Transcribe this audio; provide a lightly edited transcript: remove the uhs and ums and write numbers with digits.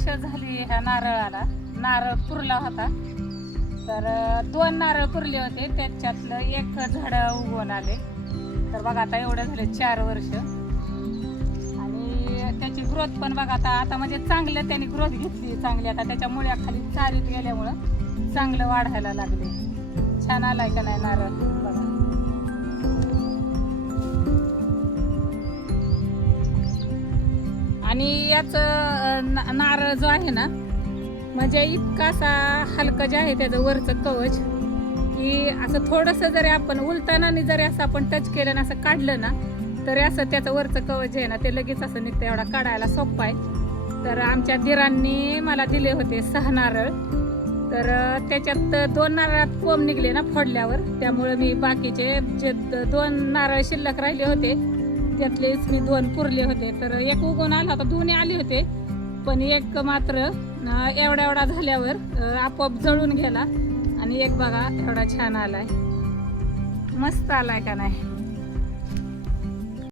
वर्ष झाली ह्या नारळाला. नारळ पुरला होता, तर 2 नारळ पुरले होते, त्याच्यातलं एक झाड उगवून आले. तर बघा आता एवढं झाले 4 वर्ष, आणि त्याची ग्रोथ पण बघा आता म्हणजे चांगलं त्याने ग्रोथ घेतली चांगली. आता त्याच्या मुळ्या खाली चारीत गेल्यामुळं चांगलं वाढायला लागले. छान आलाय का नाही नारळ बघा. आणि याच नारळ जो आहे ना, म्हणजे इतका असा हलकं जे आहे त्याचं वरचं कवच, की असं थोडंसं जरी आपण उलताना जरी असं आपण टच केलं ना, असं काढलं ना, तरी असं त्याचं वरचं कवच आहे ना ते लगेच असं निघतं. एवढा काढायला सोपा आहे. तर आमच्या दिरांनी मला दिले होते 6 नारळ. तर त्याच्यात 2 नारळात कोंब निघले ना फोडल्यावर, त्यामुळे मी बाकीचे जे 2 नारळ शिल्लक राहिले होते त्यातलेच मी 2 पुरले होते. तर एक उगवून आला होता, 2 आले होते, पण एक मात्र एवढा झाल्यावर आपोआप जळून गेला. आणि एक बघा एवढा छान आलाय, मस्त आलाय का नाही.